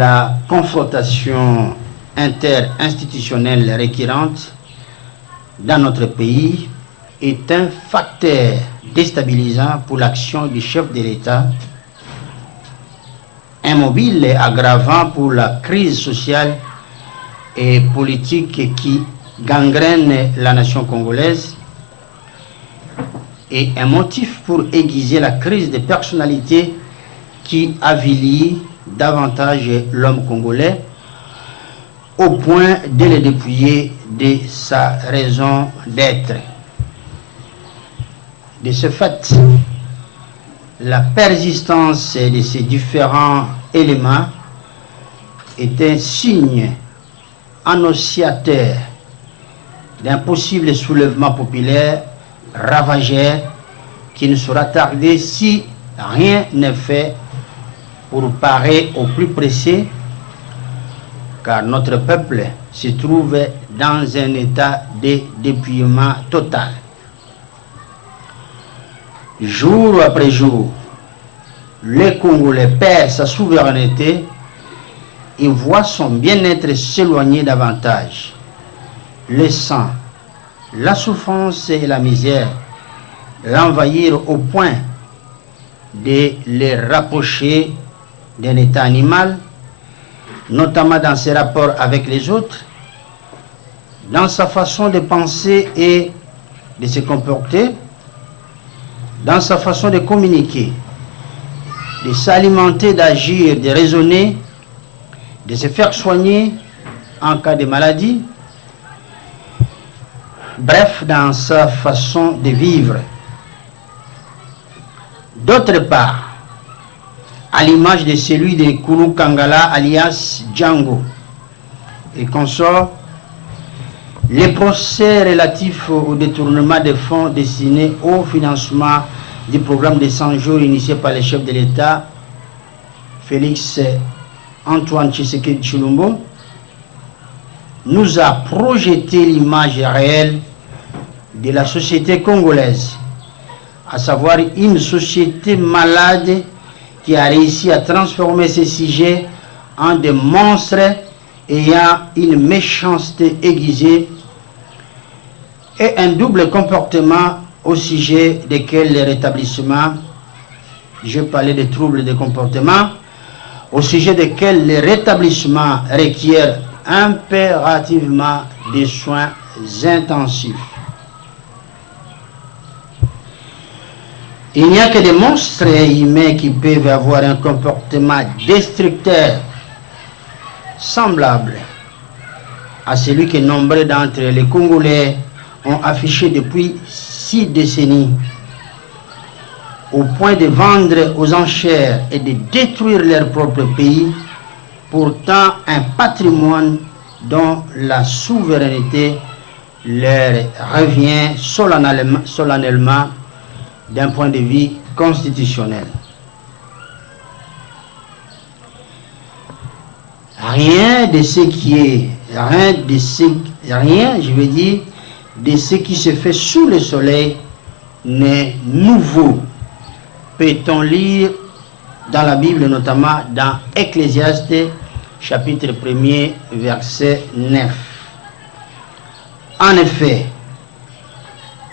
la confrontation interinstitutionnelle récurrente dans notre pays est un facteur déstabilisant pour l'action du chef de l'État, un mobile aggravant pour la crise sociale et politique qui gangrène la nation congolaise et un motif pour aiguiser la crise des personnalités qui avilit davantage l'homme congolais au point de le dépouiller de sa raison d'être. De ce fait, la persistance de ces différents éléments est un signe annonciateur d'un possible soulèvement populaire ravageur qui ne sera tardé si rien n'est fait pour parer au plus pressé, car notre peuple se trouve dans un état de dépouillement total. Jour après jour, le Congolais perd sa souveraineté et voit son bien-être s'éloigner davantage, laissant la souffrance et la misère l'envahir au point de les rapprocher d'un état animal, notamment dans ses rapports avec les autres, dans sa façon de penser et de se comporter, dans sa façon de communiquer, de s'alimenter, d'agir, de raisonner, de se faire soigner en cas de maladie, bref, dans sa façon de vivre. D'autre part, à l'image de celui de Koulou Kangala alias Django et consorts, les procès relatifs au détournement des fonds destinés au financement du programme de 100 jours initié par le chef de l'État, Félix Antoine Tshisekedi Tshilombo, nous a projeté l'image réelle de la société congolaise, à savoir une société malade qui a réussi à transformer ces sujets en des monstres ayant une méchanceté aiguisée et un double comportement au sujet desquels le rétablissement, je parlais de troubles de comportement, au sujet desquels le rétablissement requiert impérativement des soins intensifs. Il n'y a que des monstres humains qui peuvent avoir un comportement destructeur semblable à celui que nombreux d'entre les Congolais ont affiché depuis 6 décennies, au point de vendre aux enchères et de détruire leur propre pays, pourtant un patrimoine dont la souveraineté leur revient solennellement d'un point de vue constitutionnel. Rien de ce qui se fait sous le soleil n'est nouveau. Peut-on lire dans la Bible, notamment dans Ecclésiaste, chapitre 1er, verset 9. En effet,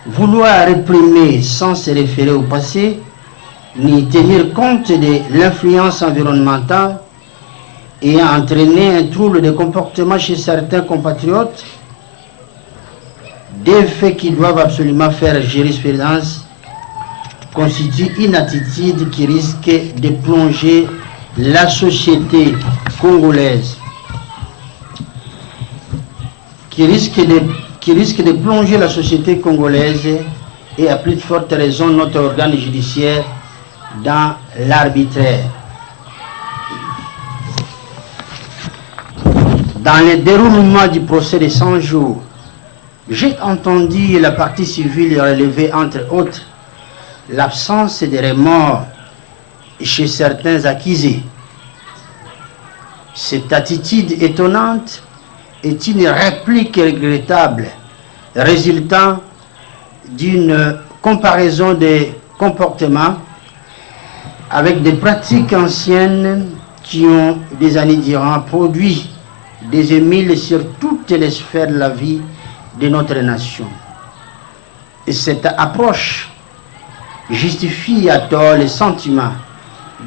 vouloir réprimer sans se référer au passé, ni tenir compte de l'influence environnementale ayant entraîné un trouble de comportement chez certains compatriotes, des faits qui doivent absolument faire jurisprudence, constitue une attitude qui risque de plonger la société congolaise, qui risque de plonger la société congolaise et à plus de forte raison notre organe judiciaire dans l'arbitraire. Dans le déroulement du procès de 100 jours, j'ai entendu la partie civile relever entre autres l'absence de remords chez certains accusés. Cette attitude étonnante est une réplique regrettable résultant d'une comparaison des comportements avec des pratiques anciennes qui ont des années durant produit des émules sur toutes les sphères de la vie de notre nation. Et cette approche justifie à tort le sentiment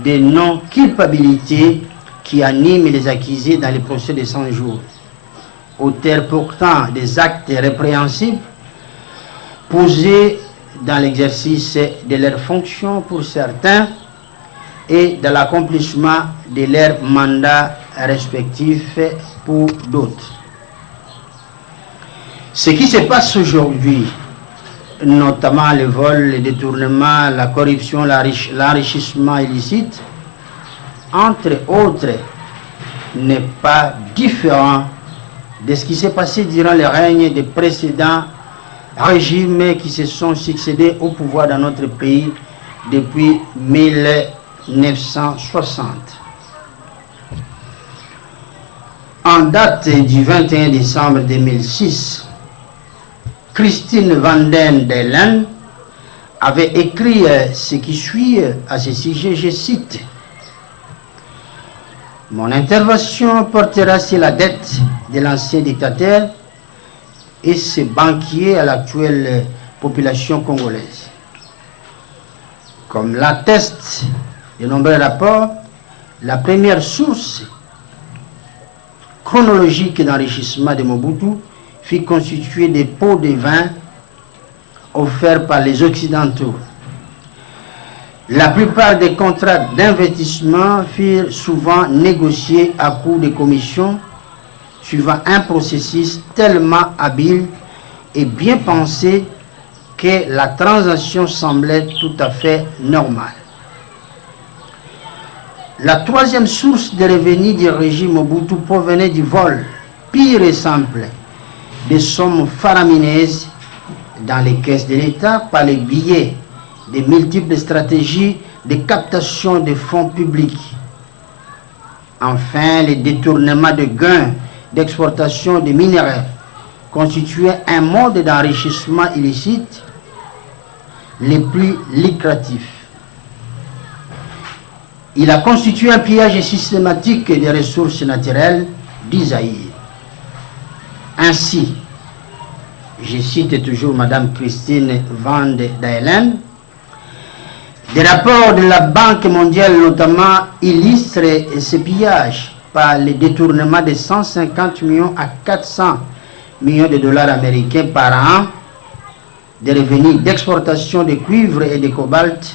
de non-culpabilité qui anime les accusés dans les procès de 100 jours, auteurs pourtant des actes répréhensibles posés dans l'exercice de leurs fonctions pour certains et dans l'accomplissement de leurs mandats respectifs pour d'autres. Ce qui se passe aujourd'hui, notamment le vol, le détournement, la corruption, l'enrichissement illicite, entre autres, n'est pas différent de ce qui s'est passé durant le règne des précédents régimes qui se sont succédés au pouvoir dans notre pays depuis 1960. En date du 21 décembre 2006, Christine Vanden Deilen avait écrit ce qui suit à ce sujet, je cite: « Mon intervention portera sur la dette de l'ancien dictateur et ses banquiers à l'actuelle population congolaise. Comme l'attestent de nombreux rapports, la première source chronologique d'enrichissement de Mobutu fut constituée des pots de vin offerts par les Occidentaux. La plupart des contrats d'investissement furent souvent négociés à coup de commissions, suivant un processus tellement habile et bien pensé que la transaction semblait tout à fait normale. La troisième source de revenus du régime Mobutu provenait du vol, pire et simple, des sommes faramineuses dans les caisses de l'État par les billets des multiples stratégies de captation de fonds publics. Enfin, les détournements de gains d'exportation de minerais constituaient un mode d'enrichissement illicite les plus lucratifs. Il a constitué un pillage systématique des ressources naturelles du Zaïre. Ainsi, je cite toujours Mme Christine Vanden Deilen, des rapports de la Banque mondiale notamment illustrent ce pillage par le détournement de 150 millions à 400 millions de dollars américains par an des revenus d'exportation de cuivre et de cobalt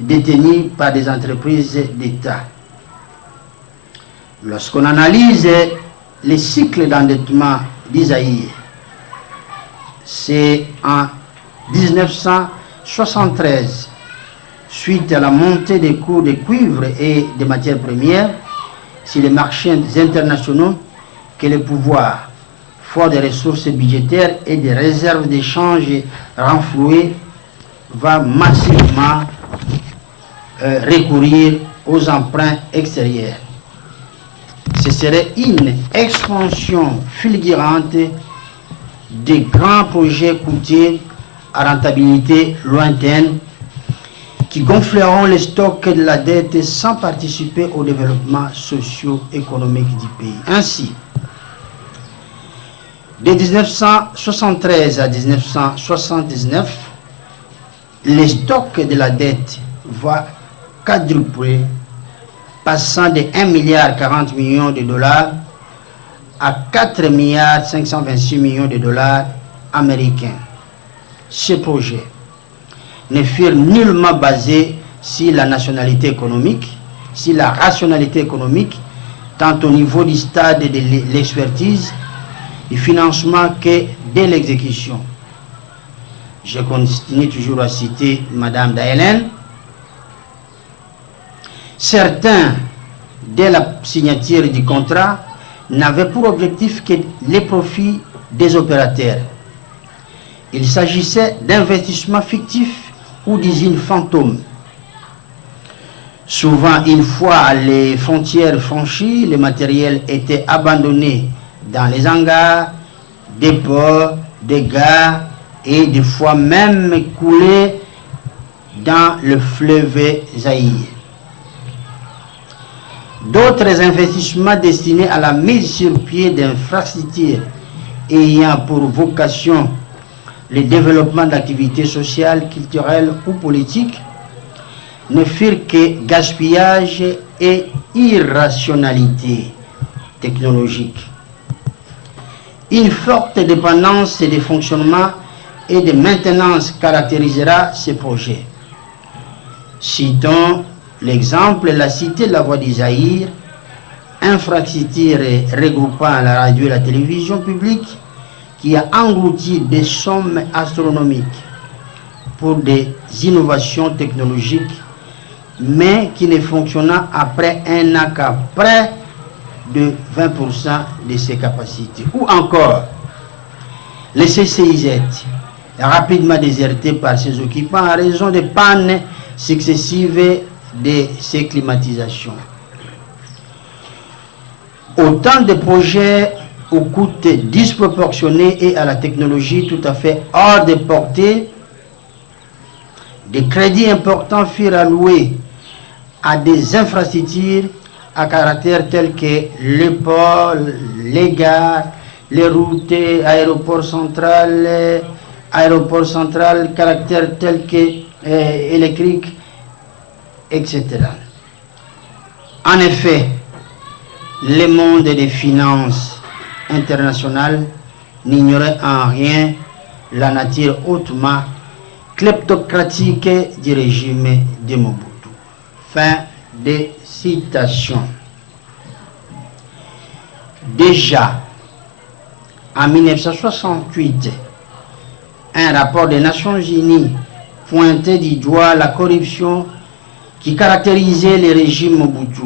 détenus par des entreprises d'État. Lorsqu'on analyse les cycles d'endettement d'Isaïe, c'est en 1973, suite à la montée des cours de cuivre et des matières premières sur les marchés internationaux, que le pouvoir, fort des ressources budgétaires et des réserves d'échange renflouées, va massivement recourir aux emprunts extérieurs. Ce serait une expansion fulgurante des grands projets coûteux à rentabilité lointaine qui gonfleront les stocks de la dette sans participer au développement socio-économique du pays. Ainsi, de 1973 à 1979, les stocks de la dette vont quadrupler, passant de 1,40 milliard de dollars à 4,526 milliards de dollars américains. Ces projets ne furent nullement basés sur la nationalité économique, sur la rationalité économique, tant au niveau du stade de l'expertise, du financement que de l'exécution. Je continue toujours à citer Mme Deilen. Certains, dès la signature du contrat, n'avaient pour objectif que les profits des opérateurs. Il s'agissait d'investissements fictifs ou d'usines fantômes. Souvent, une fois les frontières franchies, le matériel était abandonné dans les hangars, des ports, des gares et des fois même coulé dans le fleuve Zaïre. D'autres investissements destinés à la mise sur pied d'infrastructures ayant pour vocation le développement d'activités sociales, culturelles ou politiques ne furent que gaspillage et irrationalité technologique. Une forte dépendance de fonctionnement et de maintenance caractérisera ces projets. Citons l'exemple de la Cité de la Voix d'Isaïr, infrastructure regroupant la radio et la télévision publique, qui a englouti des sommes astronomiques pour des innovations technologiques, mais qui ne fonctionna après un an qu'à près de 20% de ses capacités. Ou encore, le CCIZ, rapidement déserté par ses occupants en raison de pannes successives de ses climatisations. Autant de projets au coût disproportionné et à la technologie tout à fait hors de portée, des crédits importants furent alloués à des infrastructures à caractère tels que les ports, les gares, les routes, aéroports central, caractère tel que électrique, etc. En effet, le monde des finances internationales n'ignorait en rien la nature hautement kleptocratique du régime de Mobutu. Fin de citation. Déjà, en 1968, un rapport des Nations Unies pointait du doigt la corruption qui caractérisait le régime Mobutu.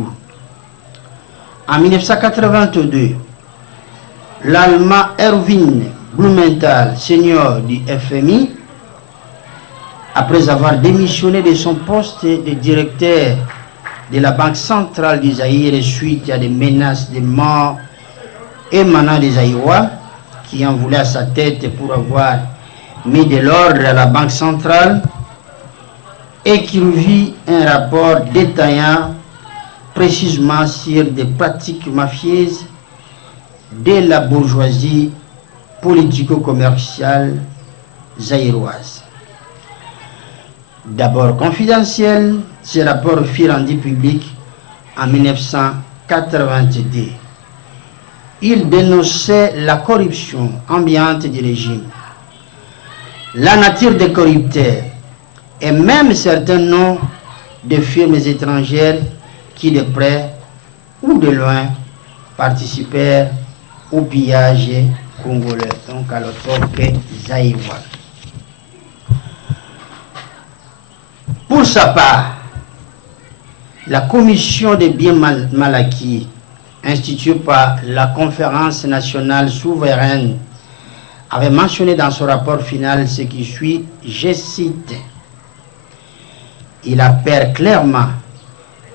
En 1982, l'Allemand Erwin Blumenthal, senior du FMI, après avoir démissionné de son poste de directeur de la Banque centrale du Zaïre suite à des menaces de mort émanant des Zaïrois, qui en voulaient à sa tête pour avoir mis de l'ordre à la Banque centrale, écrivit un rapport détaillant précisément sur des pratiques mafieuses de la bourgeoisie politico-commerciale zaïroise. D'abord confidentiel, ce rapport fut rendu public en 1982. Il dénonçait la corruption ambiante du régime, la nature des corrupteurs et même certains noms de firmes étrangères qui de près ou de loin participèrent au pillage congolais, donc à l'époque zaïrois. Pour sa part, la commission des biens mal acquis, instituée par la Conférence nationale souveraine, avait mentionné dans son rapport final ce qui suit, je cite, « Il apparaît clairement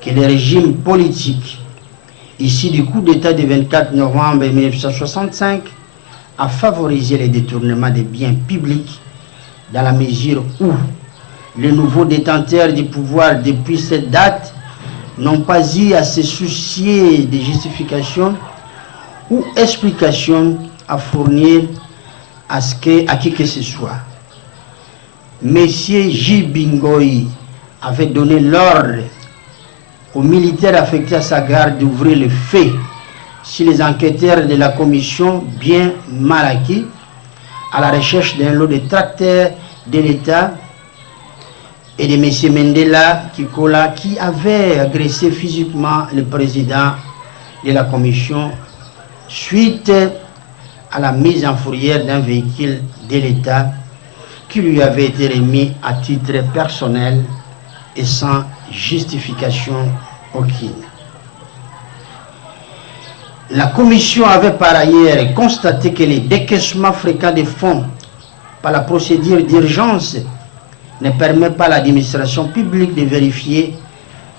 que le régime politique, issu du coup d'État du 24 novembre 1965, a favorisé le détournement des biens publics dans la mesure où les nouveaux détenteurs du pouvoir depuis cette date n'ont pas eu à se soucier de justifications ou explications à fournir à qui que ce soit. Monsieur J. Bingoï avait donné l'ordre aux militaires affectés à sa garde d'ouvrir le feu sur les enquêteurs de la commission bien mal acquis à la recherche d'un lot de tracteurs de l'État et de M. Mendela Kikola qui avait agressé physiquement le président de la commission suite à la mise en fourrière d'un véhicule de l'État qui lui avait été remis à titre personnel et sans justification aucune. La commission avait par ailleurs constaté que les décaissements fréquents de fonds par la procédure d'urgence ne permet pas à l'administration publique de vérifier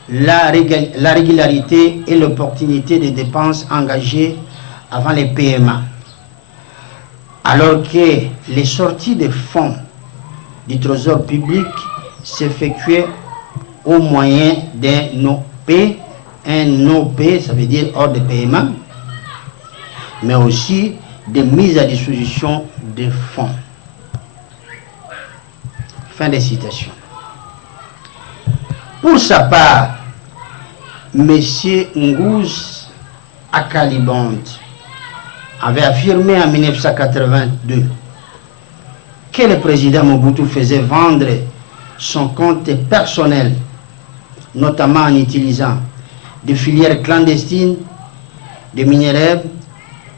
la régularité et l'opportunité des dépenses engagées avant les PMA, alors que les sorties de fonds du trésor public s'effectuaient au moyen d'un OP un OP, ça veut dire ordre de paiement, mais aussi de mise à disposition des fonds. Fin de citation. Pour sa part, M. Nguze Akalibond avait affirmé en 1982 que le président Mobutu faisait vendre son compte personnel, notamment en utilisant des filières clandestines, des minerais,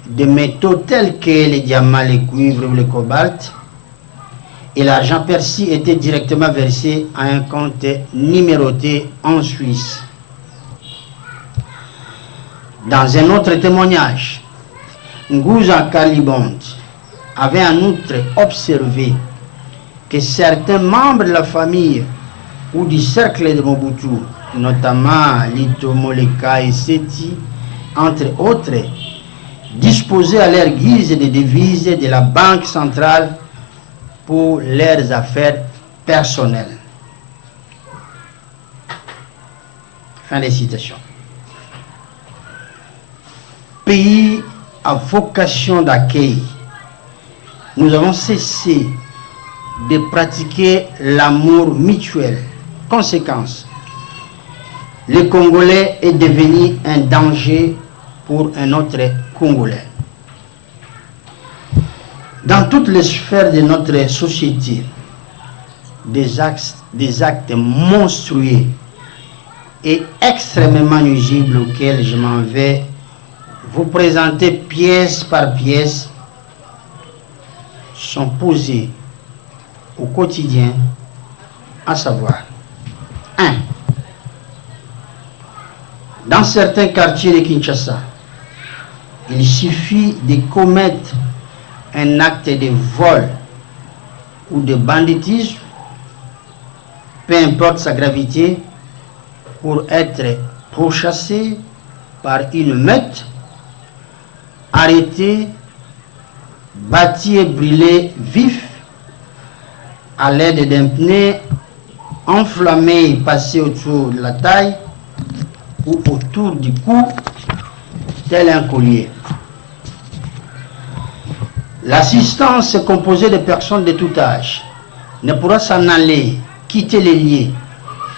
des métaux tels que les diamants, les cuivres ou le cobalt, et l'argent perçu était directement versé à un compte numéroté en Suisse. Dans un autre témoignage, Nguze Akalibond avait en outre observé que certains membres de la famille ou du cercle de Mobutu, notamment Lito Moleka et Seti, entre autres, disposaient à leur guise des devises de la Banque centrale pour leurs affaires personnelles. Fin de citation. Pays à vocation d'accueil, nous avons cessé de pratiquer l'amour mutuel. Conséquence, le Congolais est devenu un danger pour un autre Congolais. Dans toutes les sphères de notre société, des actes monstrueux et extrêmement nuisibles auxquels je m'en vais vous présenter pièce par pièce sont posés au quotidien, à savoir 1. Dans certains quartiers de Kinshasa, il suffit de commettre un acte de vol ou de banditisme, peu importe sa gravité, pour être pourchassé par une meute, arrêté, bâti et brûlé vif à l'aide d'un pneu enflammé passé autour de la taille ou autour du cou, tel un collier. L'assistance composée de personnes de tout âge ne pourra s'en aller, quitter les lieux,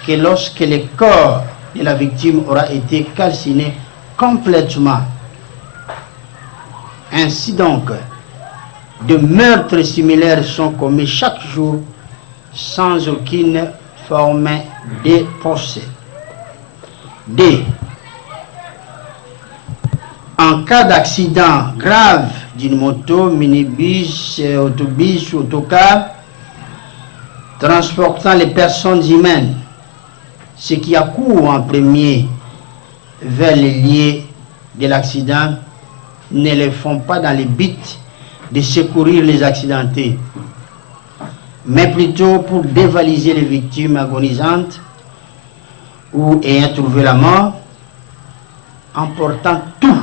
que lorsque le corps de la victime aura été calciné complètement. Ainsi donc, de meurtres similaires sont commis chaque jour sans aucune forme de procès. 2. En cas d'accident grave d'une moto, minibus, autobus ou autocar transportant les personnes humaines, ceux qui accourent en premier vers les lieux de l'accident ne le font pas dans le but de secourir les accidentés, mais plutôt pour dévaliser les victimes agonisantes ou ayant trouvé la mort, emportant tout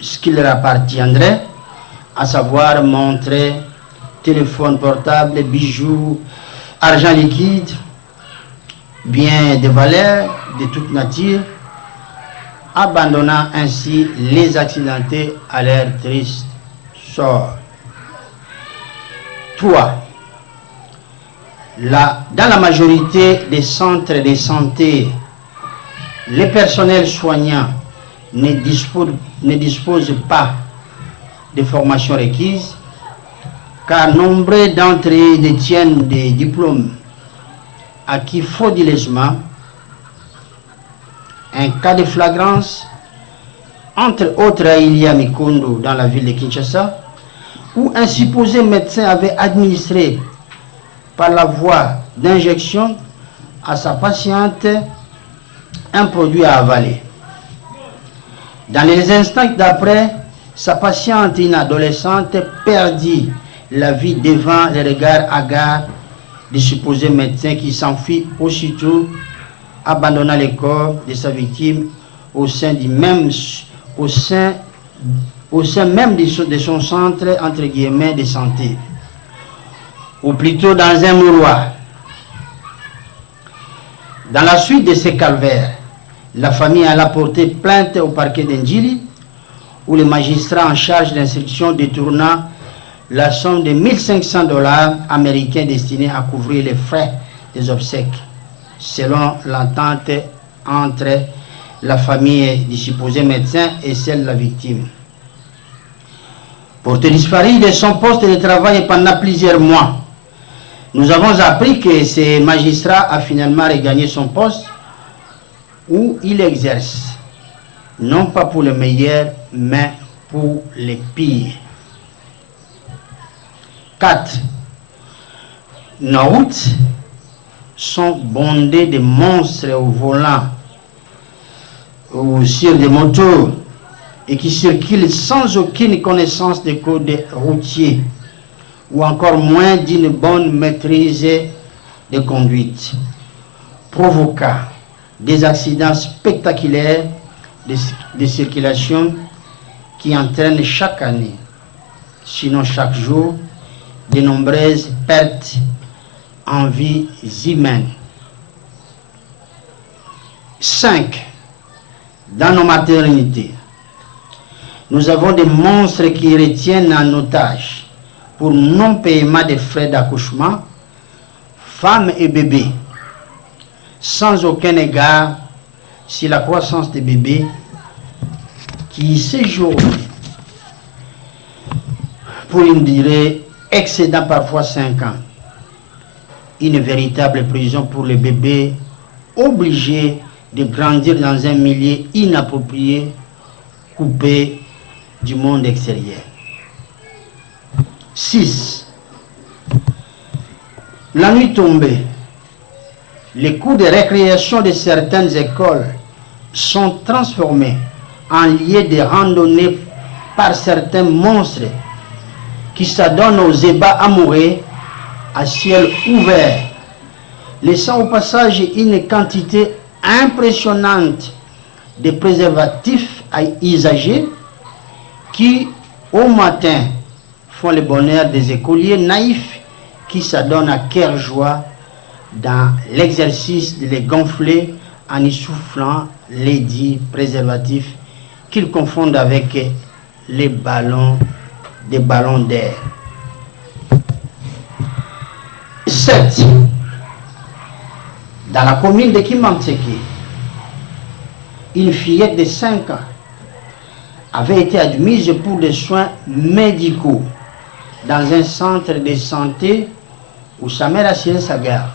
ce qui leur appartiendrait, à savoir montres, téléphone portable, bijoux, argent liquide, biens de valeur de toute nature, abandonnant ainsi les accidentés à leur triste sort. 3. Dans la majorité des centres de santé, les personnels soignants ne disposent pas de formation requise, car nombreux d'entre eux détiennent des diplômes acquis frauduleusement. Un cas de flagrance, entre autres à Ilia Mikondo dans la ville de Kinshasa, où un supposé médecin avait administré par la voie d'injection à sa patiente un produit à avaler. Dans les instants d'après, sa patiente, une adolescente, perdit la vie devant les regards hagards du supposé médecin qui s'enfuit aussitôt, abandonnant le corps de sa victime au sein même de son centre entre guillemets de santé, ou plutôt dans un mouroir. Dans la suite de ces calvaires, La famille alla porter plainte au parquet d'Ndjili, où le magistrat en charge d'instruction détourna la somme de $1500 américains destinés à couvrir les frais des obsèques, selon l'entente entre la famille du supposé médecin et celle de la victime. Porté disparu de son poste de travail pendant plusieurs mois, nous avons appris que ce magistrat a finalement regagné son poste où il exerce, non pas pour le meilleur, mais pour les pires. 4. Nos routes sont bondées de monstres au volant ou sur des motos et qui circulent sans aucune connaissance des codes routiers ou encore moins d'une bonne maîtrise de conduite, provoquant des accidents spectaculaires de circulation qui entraînent chaque année, sinon chaque jour, de nombreuses pertes en vies humaines. 5. Dans nos maternités, nous avons des monstres qui retiennent en otage pour non-paiement des frais d'accouchement, femmes et bébés, sans aucun égard sur la croissance des bébés qui séjournent pour une durée excédant parfois 5 ans. Une véritable prison pour les bébés obligés de grandir dans un milieu inapproprié, coupé du monde extérieur. 6. La nuit tombée, les cours de récréation de certaines écoles sont transformés en lieux de randonnée par certains monstres qui s'adonnent aux ébats amoureux à ciel ouvert, laissant au passage une quantité impressionnante de préservatifs à usager qui, au matin, font le bonheur des écoliers naïfs qui s'adonnent à cœur joie dans l'exercice de les gonfler en y soufflant les dits préservatifs qu'ils confondent avec des ballons d'air. 7. Dans la commune de Kimanteke, une fillette de 5 ans avait été admise pour des soins médicaux dans un centre de santé où sa mère assurait sa garde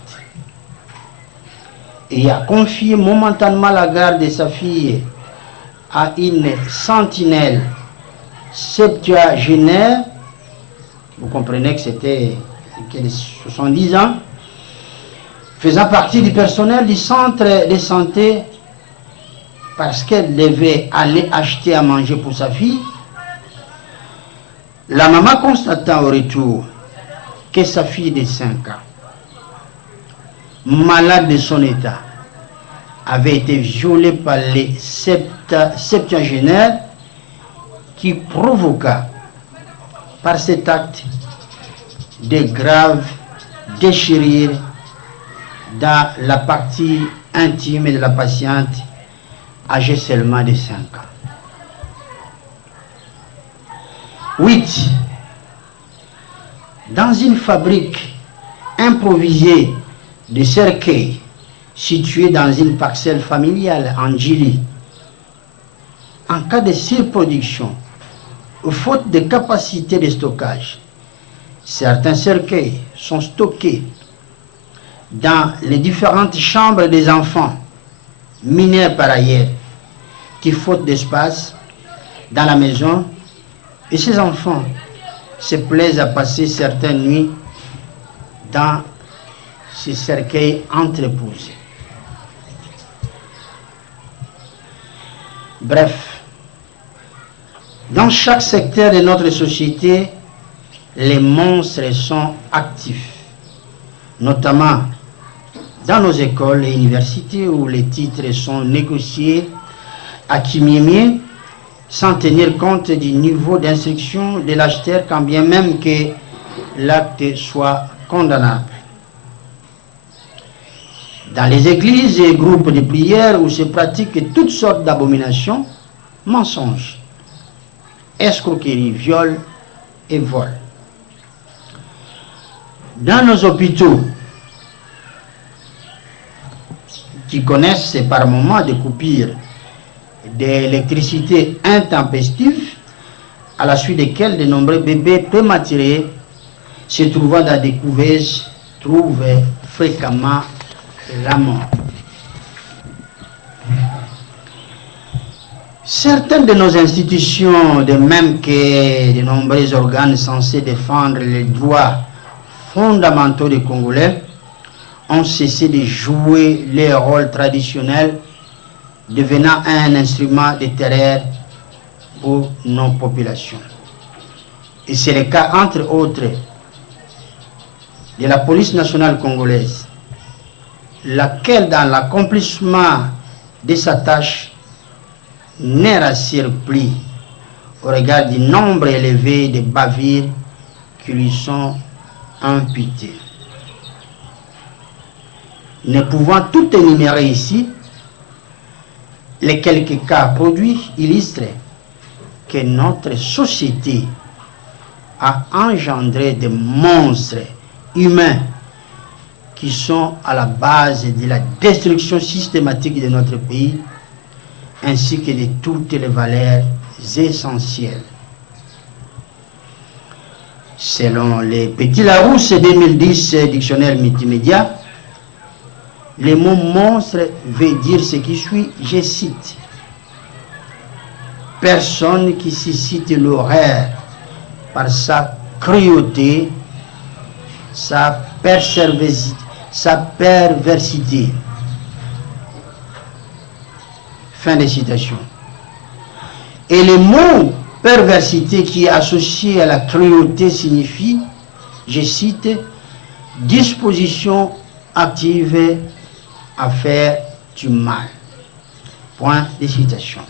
et a confié momentanément la garde de sa fille à une sentinelle septuagénaire. Vous comprenez que c'était 70 ans, faisant partie du personnel du centre de santé parce qu'elle devait aller acheter à manger pour sa fille. La maman constatant au retour que sa fille de 5 ans, malade de son état, avait été violée par les septuagénaires qui provoqua par cet acte de graves déchirures dans la partie intime de la patiente âgée seulement de 5 ans. 8. Dans une fabrique improvisée de cercueils située dans une parcelle familiale en Djili, en cas de surproduction, faute de capacité de stockage, certains cercueils sont stockés dans les différentes chambres des enfants, mineurs par ailleurs, qui faute d'espace dans la maison, et ces enfants se plaisent à passer certaines nuits dans ces cercueils entreposés. Bref, dans chaque secteur de notre société, les monstres sont actifs, notamment dans nos écoles et universités où les titres sont négociés à qui-mieux sans tenir compte du niveau d'instruction de l'acheteur, quand bien même que l'acte soit condamnable. Dans les églises et groupes de prière où se pratiquent toutes sortes d'abominations, mensonges, escroqueries, viols et vols. Dans nos hôpitaux, qui connaissent par moments des coupures d'électricité intempestives, à la suite desquelles de nombreux bébés prématurés se trouvant dans des couveuses trouvent fréquemment la mort. Certaines de nos institutions, de même que de nombreux organes censés défendre les droits fondamentaux des Congolais, ont cessé de jouer leur rôle traditionnel, devenant un instrument de terreur pour nos populations. Et c'est le cas, entre autres, de la police nationale congolaise, laquelle, dans l'accomplissement de sa tâche, ne rassure plus au regard du nombre élevé de bavures qui lui sont imputées. Ne pouvant tout énumérer ici, les quelques cas produits illustrent que notre société a engendré des monstres humains qui sont à la base de la destruction systématique de notre pays ainsi que de toutes les valeurs essentielles. Selon les Petit Larousse 2010 dictionnaire multimédia, le mot monstre veut dire ce qui suit, je cite: personne qui suscite l'horreur par sa cruauté, sa perversité. Fin de citation. Et le mot perversité qui est associé à la cruauté signifie, je cite, disposition active à faire du mal. Point de citation.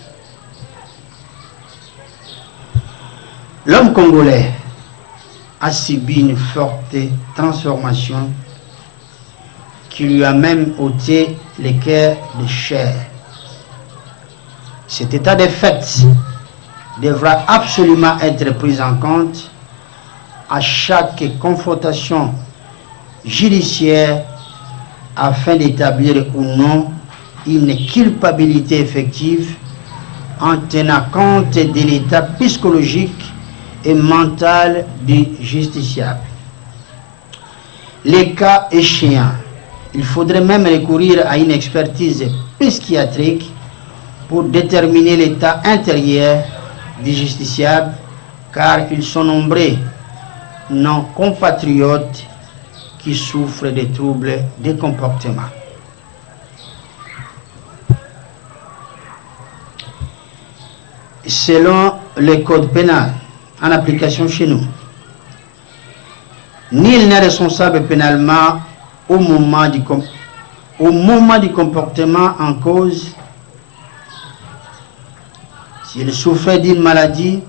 L'homme congolais a subi une forte transformation qui lui a même ôté le cœur de chair. Cet état de fait devra absolument être pris en compte à chaque confrontation judiciaire afin d'établir ou non une culpabilité effective en tenant compte de l'état psychologique et mental du justiciable. Les cas échéants, il faudrait même recourir à une expertise psychiatrique pour déterminer l'état intérieur du justiciable, car ils sont nombreux, nos compatriotes, qui souffrent de troubles de comportement. Selon le code pénal en application chez nous, nul n'est responsable pénalement au moment du comportement en cause s'il souffrait d'une maladie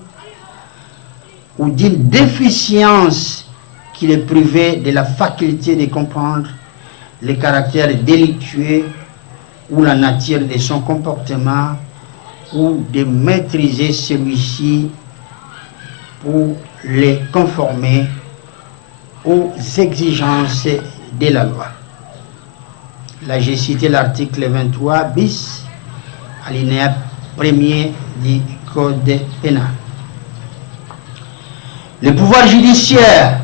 ou d'une déficience qui le privait de la faculté de comprendre le caractère délictueux ou la nature de son comportement, ou de maîtriser celui-ci pour les conformer aux exigences de la loi. Là, j'ai cité l'article 23 bis, alinéa 1er du Code pénal. Le pouvoir judiciaire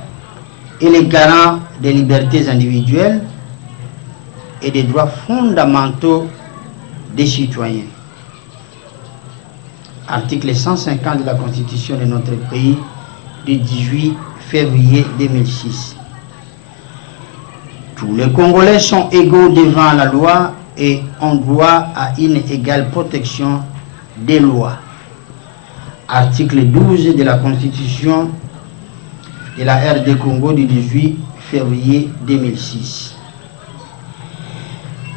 est le garant des libertés individuelles et des droits fondamentaux des citoyens. Article 150 de la Constitution de notre pays du 18 février 2006. Tous les Congolais sont égaux devant la loi et ont droit à une égale protection des lois. Article 12 de la Constitution de la RD Congo du 18 février 2006.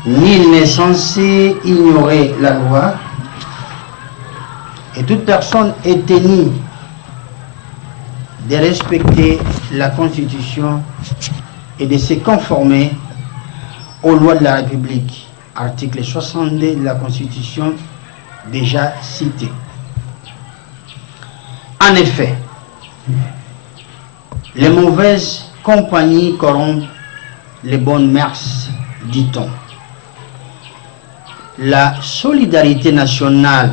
Nul n'est censé ignorer la loi et toute personne est tenue de respecter la Constitution et de se conformer aux lois de la République, article 62 de la Constitution déjà cité. En effet, les mauvaises compagnies corrompent les bonnes mœurs, dit-on. La solidarité nationale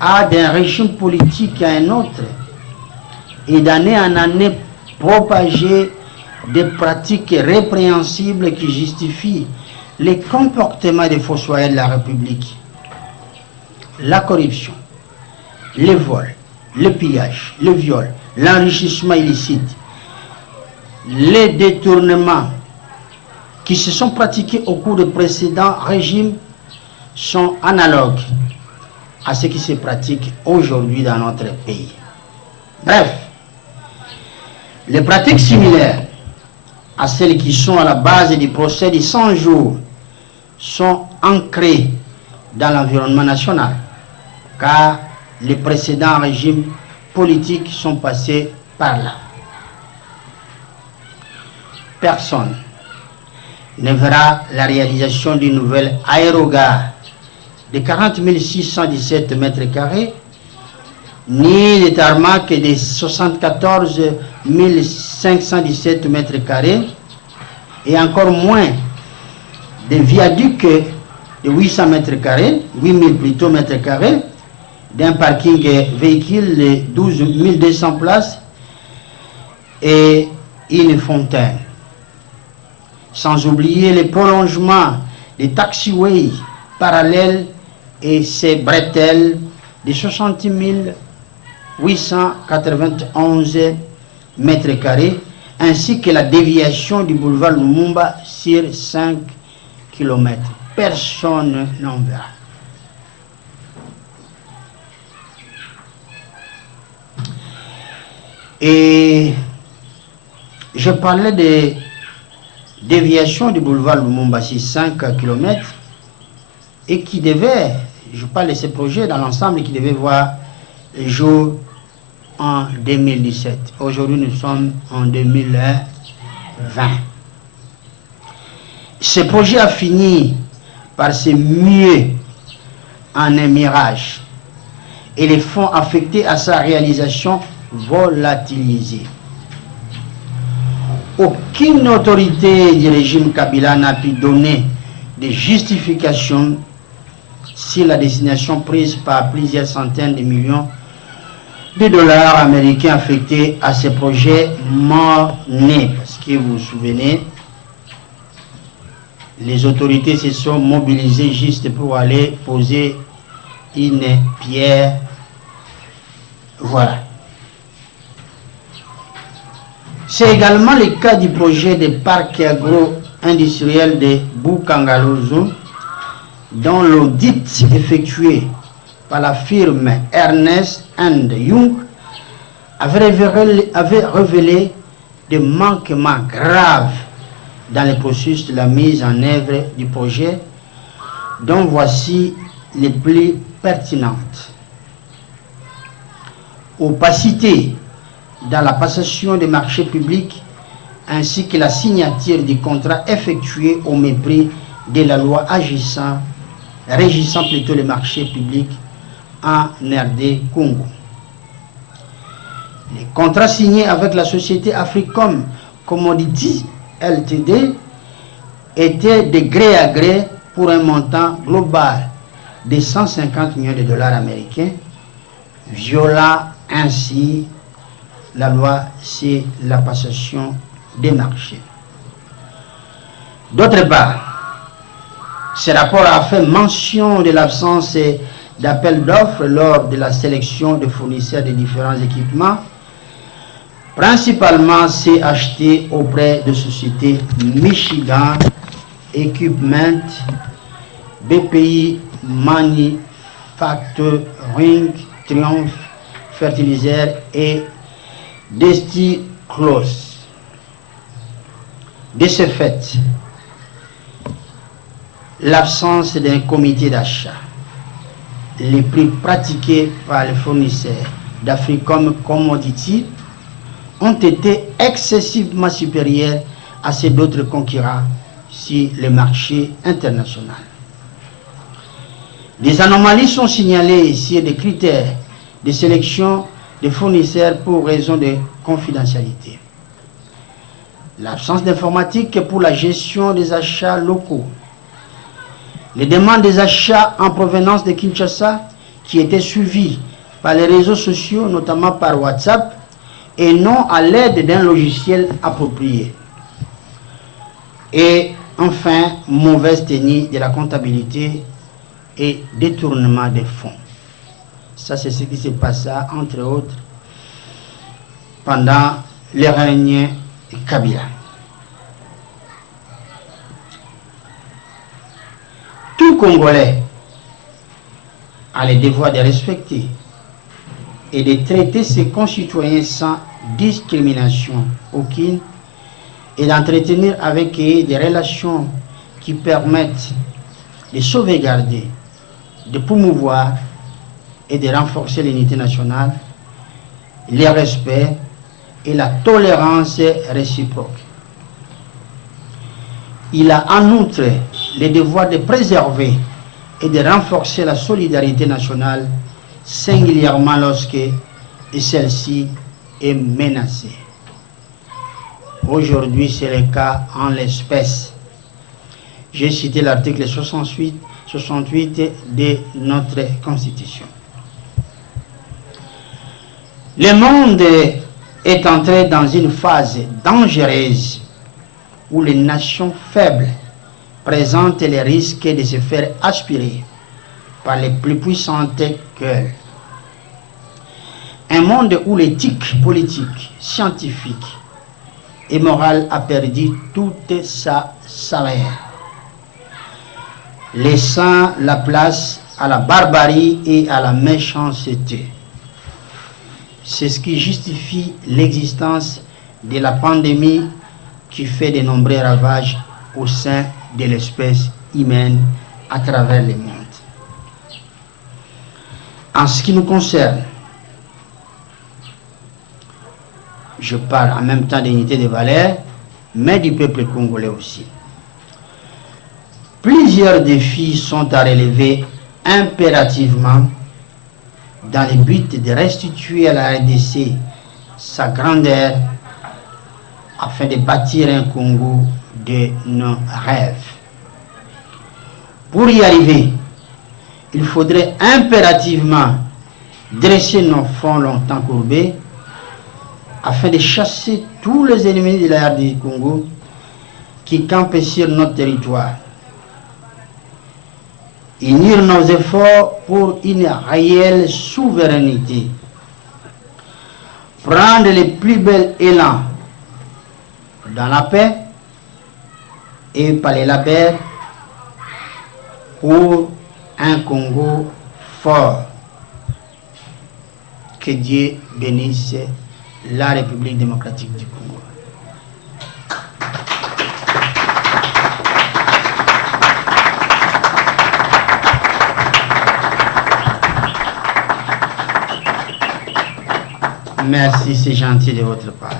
a d'un régime politique à un autre et d'année en année propagé des pratiques répréhensibles qui justifient les comportements des fossoyeurs de la République. La corruption, les vols, le pillage, le viol, l'enrichissement illicite, les détournements qui se sont pratiqués au cours de précédents régimes sont analogues à ce qui se pratique aujourd'hui dans notre pays. Bref, les pratiques similaires à celles qui sont à la base du procès des 100 jours sont ancrées dans l'environnement national, car les précédents régimes politiques sont passés par là. Personne ne verra la réalisation d'une nouvelle aérogare de 40 617 mètres carrés, ni de tarmac de 74 517 mètres carrés, et encore moins de viaducs de 800 mètres carrés, 8000 plutôt mètres carrés, d'un parking véhicule de 12 200 places et une fontaine. Sans oublier les prolongements des taxiways parallèles et ses bretelles de 60 891 mètres carrés, ainsi que la déviation du boulevard Lumumba sur 5 km. Personne n'en verra. Et je parlais de déviation du boulevard Lumumba sur 5 km et qui devait, je parle de ce projet dans l'ensemble, qui devait voir le jour en 2017. Aujourd'hui, nous sommes en 2020. Ce projet a fini par se muer en un mirage et les fonds affectés à sa réalisation volatilisés. Aucune autorité du régime Kabila n'a pu donner des justifications sur la destination prise par plusieurs centaines de millions de dollars américains affectés à ce projet mort-né. Parce que vous vous souvenez, les autorités se sont mobilisées juste pour aller poser une pierre. Voilà. C'est également le cas du projet de parc agro-industriel de Bukangalozo, dont l'audit effectué par la firme Ernst & Young avait révélé des manquements graves dans le processus de la mise en œuvre du projet, dont voici les plus pertinentes. Opacité dans la passation des marchés publics ainsi que la signature du contrat effectué au mépris de la loi régissant plutôt les marchés publics en RD Congo. Les contrats signés avec la société Africom Commodities Ltd étaient de gré à gré pour un montant global de 150 millions de dollars américains, violant ainsi la loi sur la passation des marchés. D'autre part, ce rapport a fait mention de l'absence d'appel d'offres lors de la sélection des fournisseurs de différents équipements, principalement ceux achetés auprès de sociétés Michigan Equipment, BPI Manufacturing, Triumph Fertilizer et Desticlose. De ce fait, l'absence d'un comité d'achat, les prix pratiqués par les fournisseurs d'Africom Commodity ont été excessivement supérieurs à ceux d'autres concurrents sur le marché international. Des anomalies sont signalées sur des critères de sélection des fournisseurs pour raison de confidentialité. L'absence d'informatique pour la gestion des achats locaux. Les demandes des achats en provenance de Kinshasa qui étaient suivies par les réseaux sociaux, notamment par WhatsApp, et non à l'aide d'un logiciel approprié. Et enfin, mauvaise tenue de la comptabilité et détournement des fonds. Ça, c'est ce qui s'est passé, entre autres, pendant le règne Kabila. Tout Congolais a le devoir de respecter et de traiter ses concitoyens sans discrimination aucune et d'entretenir avec eux des relations qui permettent de sauvegarder, de promouvoir et de renforcer l'unité nationale, le respect et la tolérance réciproque. Il a en outre le devoir de préserver et de renforcer la solidarité nationale, singulièrement lorsque celle-ci est menacée. Aujourd'hui, c'est le cas en l'espèce. J'ai cité l'article 68 de notre Constitution. Le monde est entré dans une phase dangereuse où les nations faibles présentent les risques de se faire aspirer par les plus puissantes qu'elles. Un monde où l'éthique politique, scientifique et morale a perdu toute sa saveur, laissant la place à la barbarie et à la méchanceté. C'est ce qui justifie l'existence de la pandémie qui fait de nombreux ravages au sein de l'espèce humaine à travers le monde. En ce qui nous concerne, je parle en même temps d'unité des valeurs, mais du peuple congolais aussi. Plusieurs défis sont à relever impérativement dans le but de restituer à la RDC sa grandeur afin de bâtir un Congo de nos rêves. Pour y arriver, il faudrait impérativement dresser nos fronts longtemps courbés afin de chasser tous les ennemis de la RDC du Congo qui campent sur notre territoire. Unir nos efforts pour une réelle souveraineté. Prendre le plus bel élan dans la paix et par les labeurs pour un Congo fort. Que Dieu bénisse la République démocratique du Congo. Merci, c'est gentil de votre part.